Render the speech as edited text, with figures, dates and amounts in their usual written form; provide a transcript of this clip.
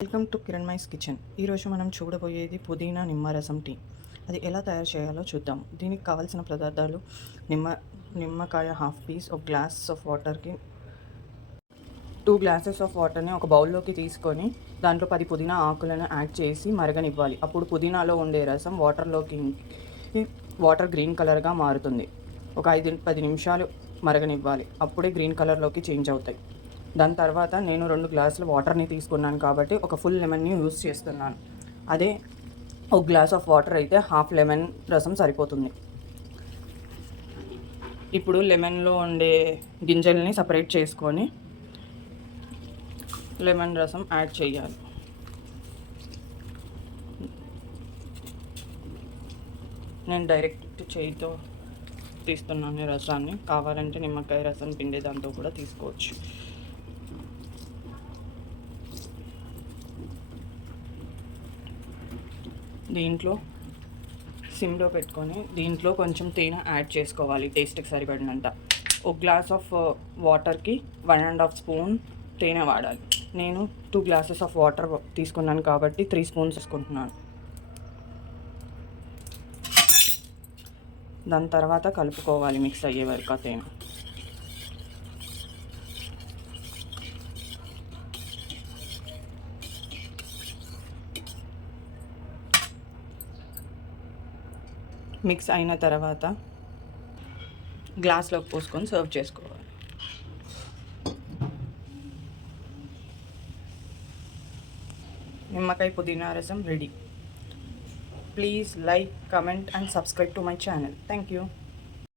Welcome to Kiranmai's kitchen. ఈరోజు మనం చూడబోయేది పుదీనా నిమ్మరసం టీ. అది ఎలా తయారు చేయాలో చూద్దాం. దీనికి కావాల్సిన పదార్థాలు: నిమ్మకాయ హాఫ్ పీస్, ఒక గ్లాస్ ఆఫ్ వాటర్కి 2 గ్లాసెస్ ఆఫ్ వాటర్ని ఒక బౌల్లోకి తీసుకొని దాంట్లో 10 పుదీనా ఆకులను యాడ్ చేసి మరగనివ్వాలి. అప్పుడు పుదీనాలో ఉండే రసం వాటర్ గ్రీన్ కలర్గా మారుతుంది. ఒక 5-10 నిమిషాలు మరగనివ్వాలి. అప్పుడే గ్రీన్ కలర్లోకి చేంజ్ అవుతాయి. దాని తర్వాత నేను 2 గ్లాసుల వాటర్ని తీసుకున్నాను కాబట్టి ఒక ఫుల్ లెమన్ని యూస్ చేస్తున్నాను. అదే ఒక గ్లాస్ ఆఫ్ వాటర్ అయితే హాఫ్ లెమన్ రసం సరిపోతుంది. ఇప్పుడు లెమన్లో ఉండే గింజల్ని సపరేట్ చేసుకొని లెమన్ రసం యాడ్ చేయాలి. నేను డైరెక్ట్ చేయితో తీస్తున్నాను రసాన్ని. కావాలంటే నిమ్మకాయ రసం పిండే దాంతో కూడా తీసుకోవచ్చు. దీంట్లో సిమ్లో పెట్టుకొని దీంట్లో కొంచెం తేనె యాడ్ చేసుకోవాలి టేస్ట్కి సరిపడినంత. ఒక గ్లాస్ ఆఫ్ వాటర్కి 1.5 స్పూన్ తేనె వాడాలి. నేను 2 గ్లాసెస్ ఆఫ్ వాటర్ తీసుకున్నాను కాబట్టి 3 స్పూన్స్ తీసుకుంటున్నాను. దాని తర్వాత కలుపుకోవాలి మిక్స్ అయ్యే వరకు ఆ తేనె. మిక్స్ అయిన తర్వాత గ్లాస్లోకి పోసుకొని సర్వ్ చేసుకోవాలి. నిమ్మకాయ పుదీనా రసం ready. Please like, comment and subscribe to my channel. Thank you.